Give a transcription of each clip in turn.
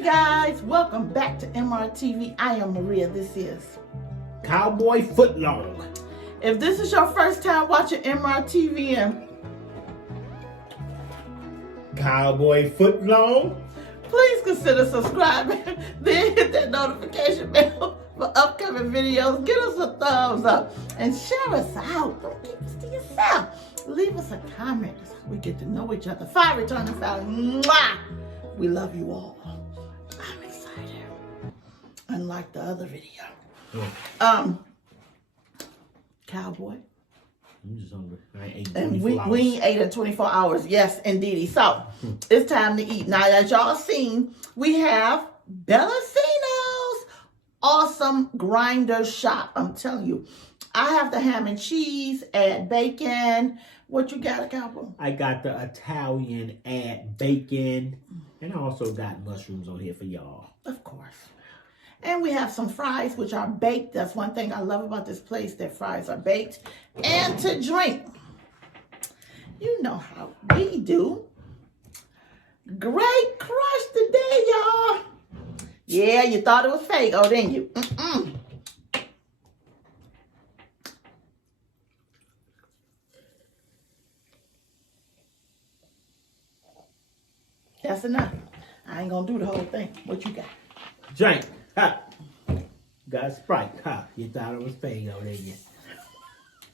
Hey guys, welcome back to MRTV. I am Maria. This is Cowboy Footlong. If this is your first time watching MRTV and Cowboy Footlong, please consider subscribing. Then hit that notification bell for upcoming videos. Give us a thumbs up and share us out. Don't keep us to yourself. Leave us a comment. That's how we get to know each other. 5 returning family. Mwah! We love you all. I'm excited. Unlike the other video. Cowboy. I'm just hungry. I ain't ate And 24 hours. we ain't ate in 24 hours. Yes, indeedy. So, it's time to eat. Now, as y'all seen, we have Bellacino's awesome grinder shop. I'm telling you. I have the ham and cheese, add bacon. What you got, Cowboy? I got the Italian, add bacon, and I also got mushrooms on here for y'all. Of course. And we have some fries, which are baked. That's one thing I love about this place, that fries are baked. And to drink, you know how we do. Great crush today, y'all. Yeah, you thought it was fake. Oh, didn't you? That's enough. I ain't gonna do the whole thing. What you got? Drink. Ha. Got Sprite. Ha. You thought it was Fago, didn't you?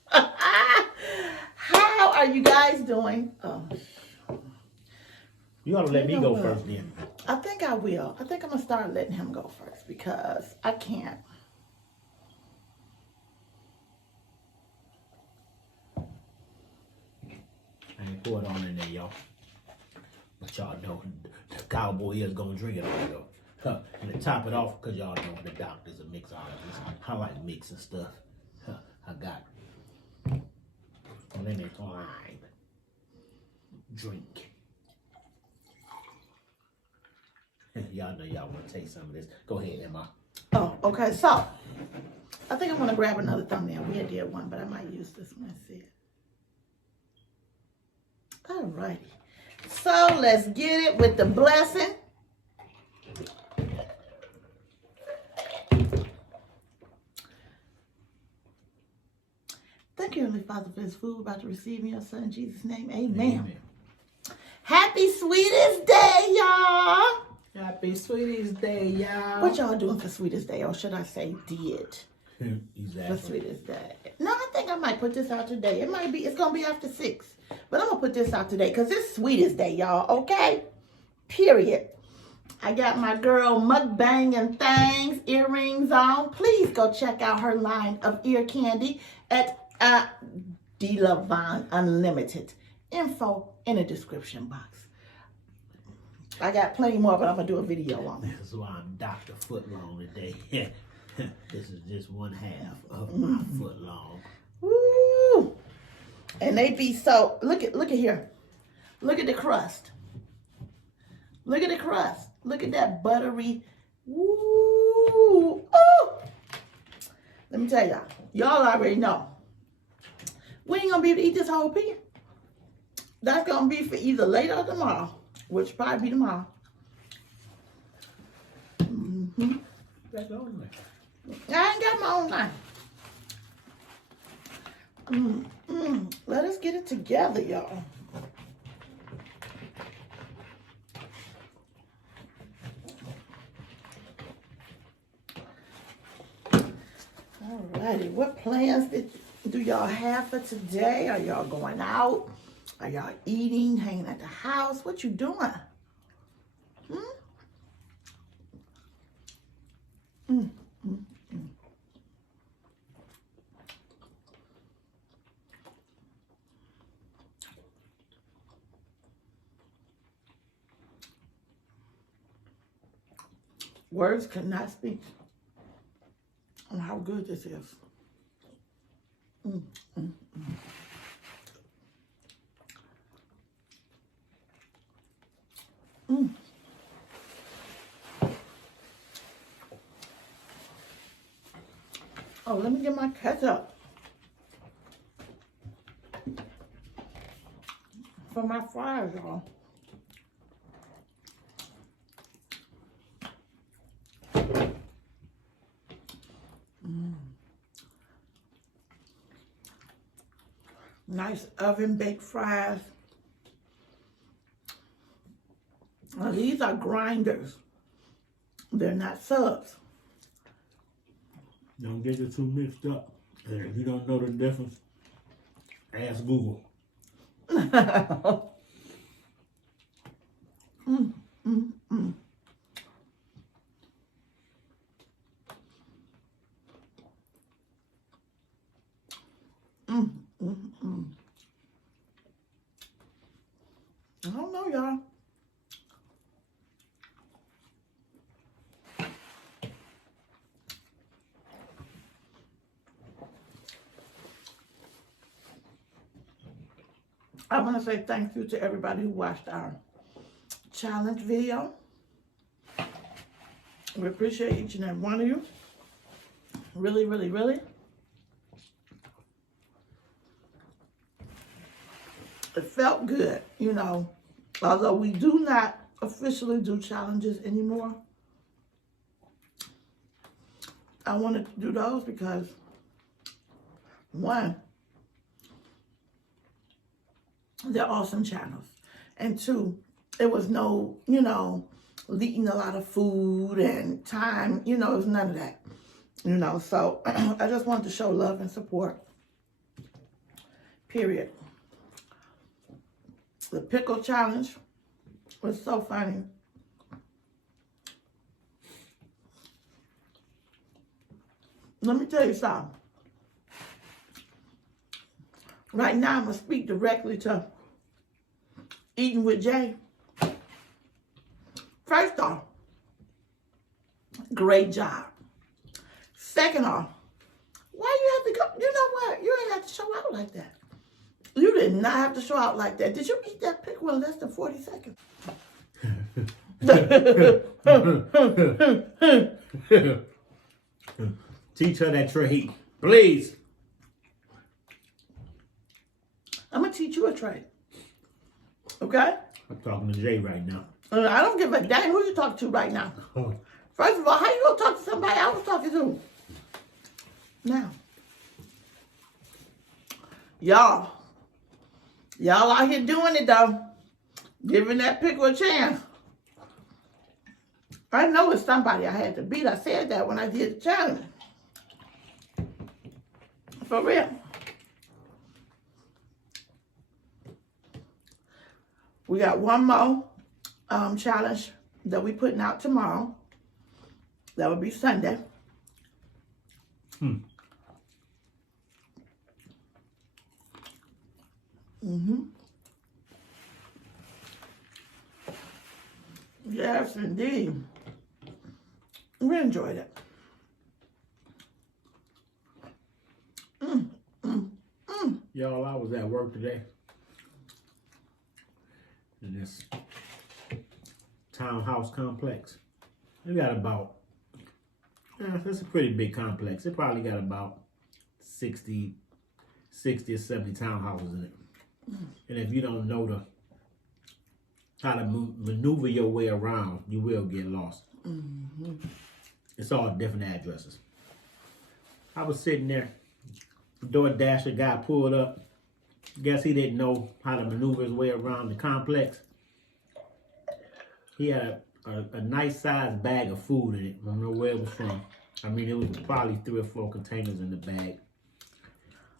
How are you guys doing? Oh. You ought to let me know go what? first then. I think I will. I think I'm going to start letting him go first because I can't. I ain't pour it on in there, y'all. But y'all know the cowboy is going to drink it all, though. Huh. And to top it off, because y'all know the doctor's a mixologist. I like mixing stuff. Huh. I got lemon lime drink. Y'all know y'all want to taste some of this. Go ahead, Emma. Oh, okay. So, I think I'm going to grab another thumbnail. We had did one, but I might use this one. Let's see it. All righty. So, let's get it with the blessing. Thank you, Heavenly Father, for this food we're about to receive in your Son, in Jesus' name. Amen. Happy Sweetest Day, y'all. Happy Sweetest Day, y'all. What y'all doing for Sweetest Day? Or should I say did Exactly. for Sweetest Day? No, I think I might put this out today. It's going to be after 6. But I'm going to put this out today because it's Sweetest Day, y'all. Okay? Period. I got my girl Mukbang and Things earrings on. Please go check out her line of ear candy at D Lavon Unlimited. Info in the description box. I got plenty more, but I'm going to do a video on it. This is why I'm Dr. Footlong today. This is just one half of my footlong. Woo! And they be so, look at here. Look at the crust. Look at the crust. Look at that buttery. Woo! Oh! Let me tell y'all. Y'all already know. We ain't gonna be able to eat this whole pig. That's gonna be for either later or tomorrow, which probably be tomorrow. That's the only way. I ain't got my own knife. Let us get it together, y'all. Alrighty, what plans do y'all have for today? Are y'all going out? Are y'all eating, hanging at the house? What you doing? Words cannot speak on how good this is. Oh, let me get my ketchup for my fries, y'all. nice oven baked fries. Now, these are grinders. They're not subs. Don't get the two mixed up. And if you don't know the difference, ask Google. Mm, mm, mm. Mm, mm, mm. I don't know, y'all. I want to say thank you to everybody who watched our challenge video. We appreciate each and every one of you. Really, really, really. It felt good, you know, although we do not officially do challenges anymore. I wanted to do those because, one, they're awesome channels. And two, it was no, you know, eating a lot of food and time, you know, it was none of that. You know, so I just wanted to show love and support. Period. The pickle challenge was so funny. Let me tell you something. Right now, I'm going to speak directly to Eating with Jay. First off, great job. Second off, why you have to go? You know what? You ain't have to show out like that. You did not have to show out like that. Did you eat that pickle in less than 40 seconds? Teach her that trade, please. I'm going to teach you a trade. Okay? I'm talking to Jay right now. I don't give a damn who you talking to right now. First of all, how you going to talk to somebody I was talking to? Now, y'all out here doing it though. Giving that pickle a chance. I know it's somebody I had to beat. I said that when I did the challenge. For real. We got one more challenge that we putting out tomorrow. That would be Sunday. Yes, indeed. We enjoyed it. Y'all, I was at work today. In this townhouse complex. It got about, it's a pretty big complex. It probably got about 60 or 70 townhouses in it. And if you don't know how to maneuver your way around, you will get lost. It's all different addresses. I was sitting there, DoorDasher guy pulled up. Guess he didn't know how to maneuver his way around the complex. He had a nice sized bag of food in it. I don't know where it was from. I mean, it was probably 3 or 4 containers in the bag.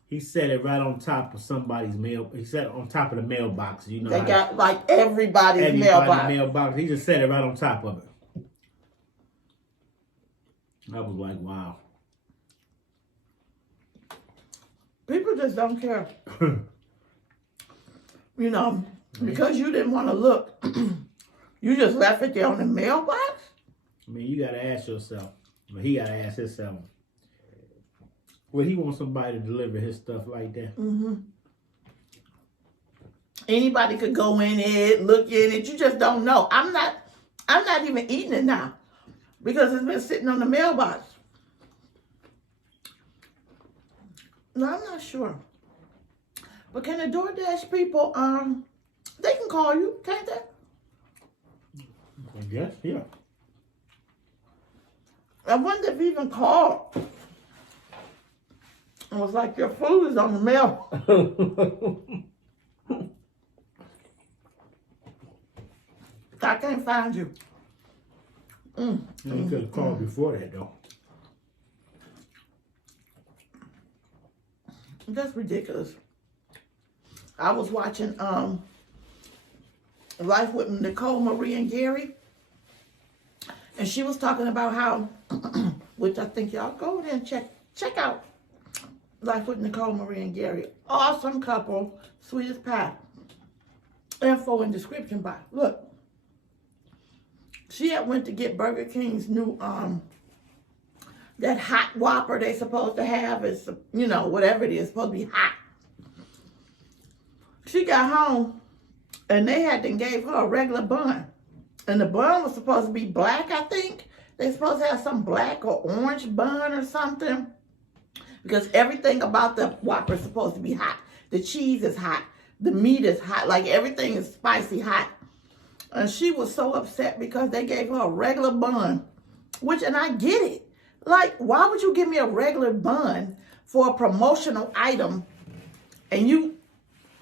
He set it right on top of somebody's mail. He set it on top of the mailbox. You know, they got like everybody's mailbox. He just set it right on top of it. I was like, wow. People just don't care. You know, because you didn't want to look, you just left it there on the mailbox? I mean, you got to ask yourself, but he got to ask himself, would he want somebody to deliver his stuff like that? Anybody could go in it, look in it. You just don't know. I'm not even eating it now because it's been sitting on the mailbox. No, I'm not sure. But can the DoorDash people, they can call you, can't they? I guess, yeah. I wonder if you even called It was like your food is on the mail. I can't find you. You could have called before that, though. That's ridiculous. I was watching Life with Nicole, Marie, and Gary. And she was talking about how, which I think y'all go there and check out Life with Nicole, Marie, and Gary. Awesome couple, sweet as pie. Info in description box. Look. She had went to get Burger King's new, that hot Whopper they supposed to have. Is, you know, whatever it is, supposed to be hot. She got home, and they had then gave her a regular bun. And the bun was supposed to be black, I think. They supposed to have some black or orange bun or something. Because everything about the Whopper is supposed to be hot. The cheese is hot. The meat is hot. Like, everything is spicy hot. And she was so upset because they gave her a regular bun. Which, and I get it. Like, why would you give me a regular bun for a promotional item and you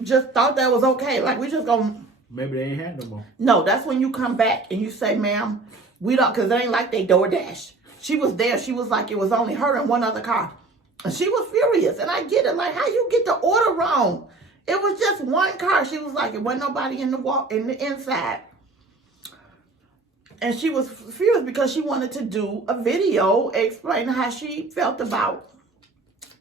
just thought that was okay? Like, we just gonna... Maybe they ain't had no more. No, that's when you come back and you say, ma'am, we don't, because it ain't like they DoorDash. She was there. She was like, it was only her and one other car. And she was furious. And I get it. Like, how you get the order wrong? It was just one car. She was like, it wasn't nobody in the inside. And she was furious because she wanted to do a video explaining how she felt about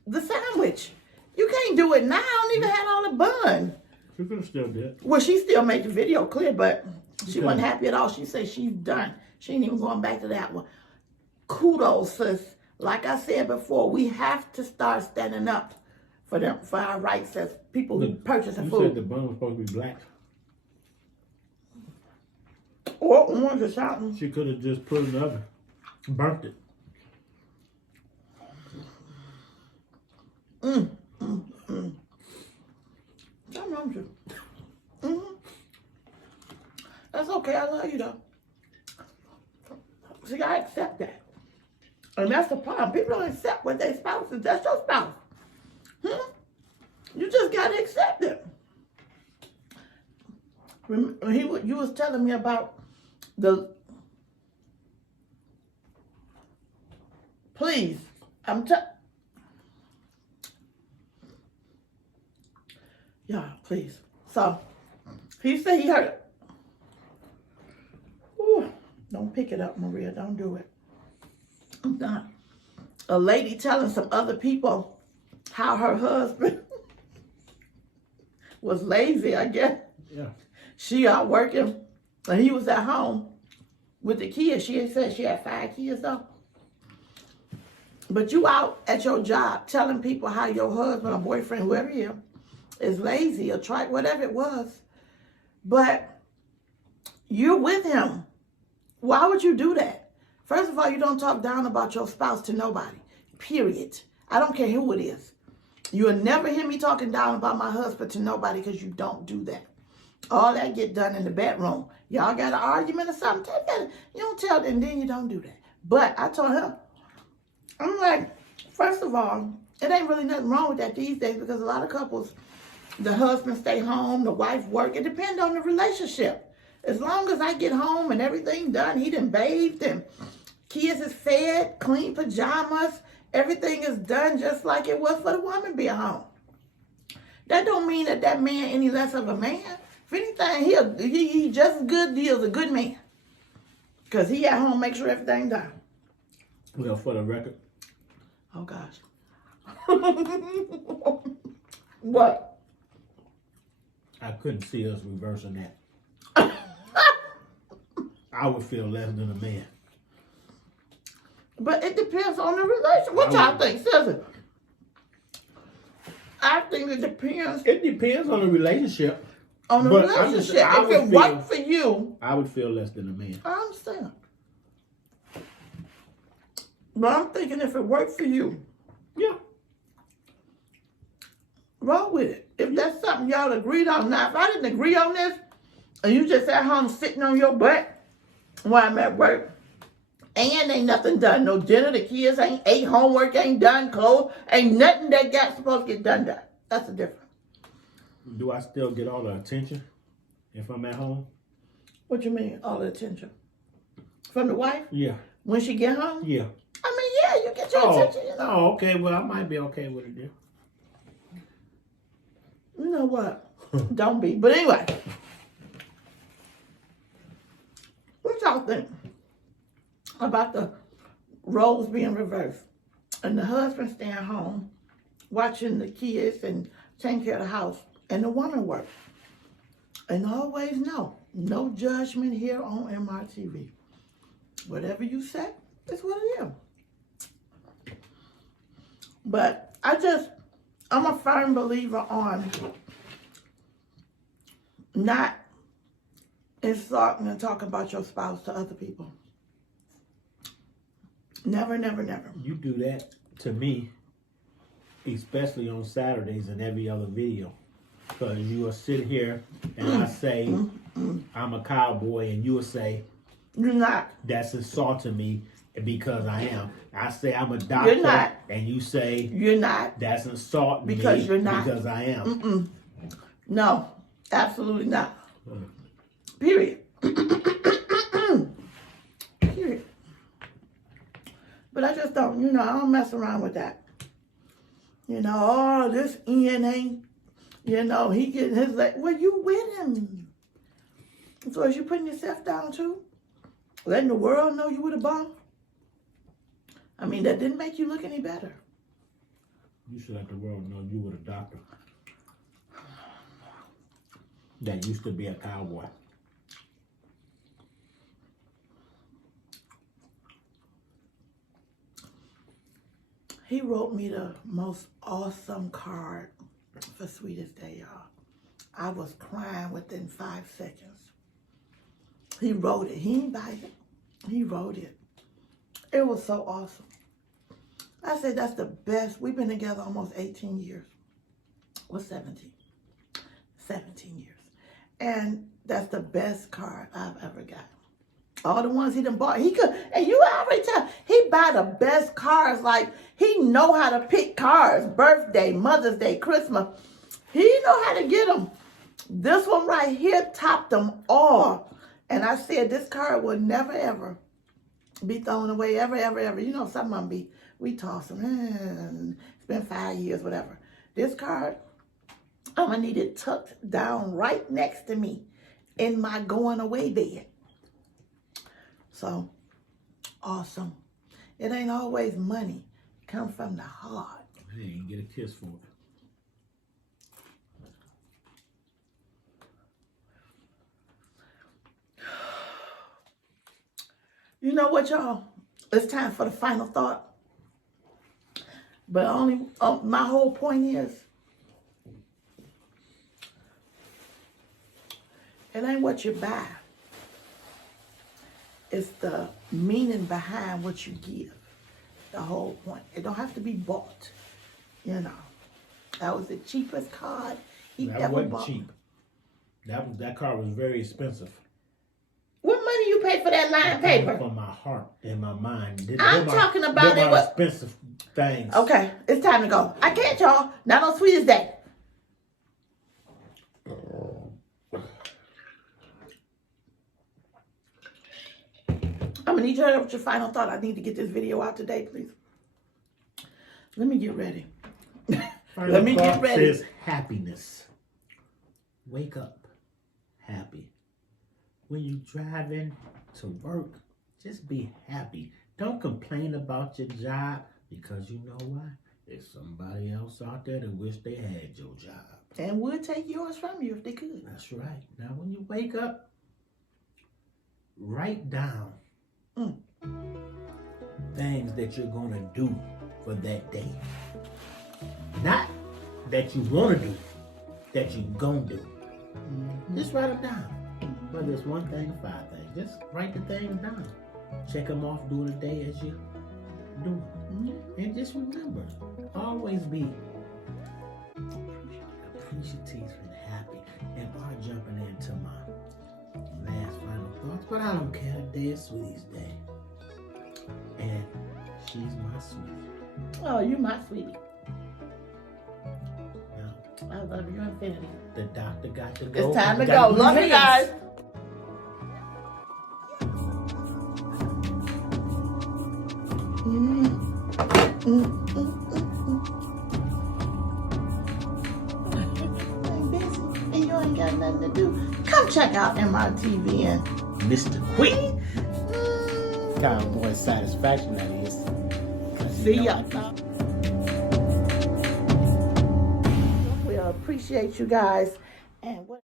the sandwich. You can't do it now. I don't even have all the bun. She could have still did. Well, she still made the video clear, but she wasn't happy at all. She said she's done. She ain't even going back to that one. Kudos, sis. Like I said before, we have to start standing up for them, for our rights as people who purchase food. You said the bun was supposed to be black. Or orange or something. She could have just put it in the oven. Burnt it. I'm hungry. That's okay. I love you though. See, I accept that. And that's the problem. People don't accept what their spouse is. That's your spouse. You just got to accept it. You was telling me about please, yeah, please. So, he said he heard it. Ooh, don't pick it up, Maria. Don't do it. I'm not. A lady telling some other people how her husband was lazy, I guess. Yeah. She out working, and he was at home with the kids. She had said she had 5 kids, though. But you out at your job telling people how your husband or boyfriend, whoever you is lazy or trite, whatever it was. But you're with him. Why would you do that? First of all, you don't talk down about your spouse to nobody. Period. I don't care who it is. You will never hear me talking down about my husband to nobody because you don't do that. All that get done in the bedroom. Y'all got an argument or something? You don't tell them, and then you don't do that. But I told him, I'm like, first of all, it ain't really nothing wrong with that these days because a lot of couples, the husband stay home, the wife work. It depends on the relationship. As long as I get home and everything done, he done bathed and kids is fed, clean pajamas, everything is done just like it was for the woman being home. That don't mean that man any less of a man. If anything, he just as good as a good man. Because he at home make sure everything done. Well, for the record. Oh, gosh. What? I couldn't see us reversing that. I would feel less than a man. But it depends on the relationship. What y'all think, Susan? I think it depends. It depends on the relationship. On the relationship. If it worked for you. I would feel less than a man. I understand. But I'm thinking if it worked for you. Yeah. Roll with it. If that's something y'all agreed on. Now, if I didn't agree on this, and you just at home sitting on your butt while I'm at work, And ain't nothing done. No dinner, the kids ain't ate, homework ain't done, clothes, ain't nothing that got supposed to get done. That's the difference. Do I still get all the attention if I'm at home? What you mean, all the attention? From the wife? Yeah. When she get home? Yeah. I mean, yeah, you get your attention, you know. Oh, okay. Well, I might be okay with it then. You know what? Don't be. But anyway. What y'all think about the roles being reversed? And the husband staying home, watching the kids and taking care of the house, and the woman work. And always know, no judgment here on MRTV. Whatever you say, it's what it is. But I'm a firm believer on not insulting and talking about your spouse to other people. Never, never, never. You do that to me, especially on Saturdays and every other video. Because you will sit here and I say, I'm a cowboy, and you will say, You're not. That's insulting me because I am. I say I'm a doctor. You're not. And you say, You're not. That's insulting because me you're not. because I am. No, absolutely not. Period. Period. But I just don't, I don't mess around with that. Oh, this Ian ain't, he getting his leg. Well, you with him. So is you putting yourself down too? Letting the world know you with a bum? I mean, that didn't make you look any better. You should let the world know you were a doctor that used to be a cowboy. He wrote me the most awesome card for Sweetest Day, y'all. I was crying within 5 seconds. He wrote it. He didn't buy it. He wrote it. It was so awesome. I said, that's the best. We've been together almost 18 years. Well, 17. 17 years. And that's the best card I've ever got. All the ones he done bought. He could, and you already tell, he buy the best cards. Like, he know how to pick cards. Birthday, Mother's Day, Christmas. He know how to get them. This one right here topped them all. And I said, this card will never, ever be thrown away. Ever, ever, ever. Some of them we toss them. It's been 5 years, whatever. This card, I'm going to need it tucked down right next to me in my going away bed. So, awesome. It ain't always money. It comes from the heart. Hey, you get a kiss for it. You know what, y'all? It's time for the final thought. But my whole point is, it ain't what you buy. It's the meaning behind what you give. The whole point. It don't have to be bought. That was the cheapest card he that ever wasn't bought. cheap. That card was very expensive. What money you pay for that line paper? From my heart and my mind. I'm talking about it. Expensive things. Okay, it's time to go. I can't, y'all. Not on Sweetest Day. I'm gonna need you to with your final thought. I need to get this video out today, please. Let me get ready. Let me get ready. Says happiness. Wake up happy. When you driving to work, just be happy. Don't complain about your job, because you know why? There's somebody else out there that wish they had your job. And would take yours from you if they could. That's right. Now when you wake up, write down things that you're going to do for that day. Not that you want to do, that you're going to do. Just write them down. Whether it's one thing or 5 things, just write the things down. Check them off during the day as you do it. And just remember, always be appreciative and happy. And I'm jumping into my last final thoughts, but I don't care. Today is Sweetest Day. And she's my sweetie. Oh, you my sweetie. Now, I love you infinity. the doctor got to go. It's time to Got go. Love you guys. I'm busy and you ain't got nothing to do. Come check out MRTV and Mr. Quick. Kind of more satisfaction that is. see ya. We appreciate you guys and what.